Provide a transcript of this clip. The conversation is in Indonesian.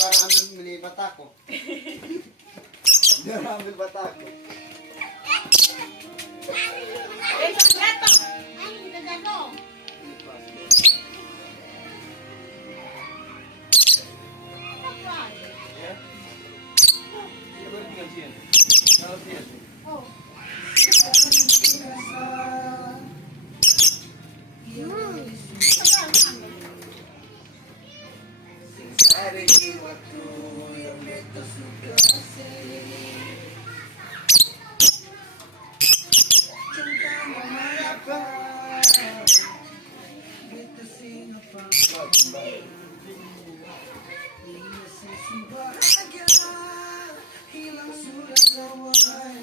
orang ambil beli batako. Dia ambil batako. Gato. Ay, gato. Ya. Dia bertinggal sini. Kalau dia. Oh. Hari waktu yang betul sudah cinta mengapa itu sih apa bahagia hilang sudah semuanya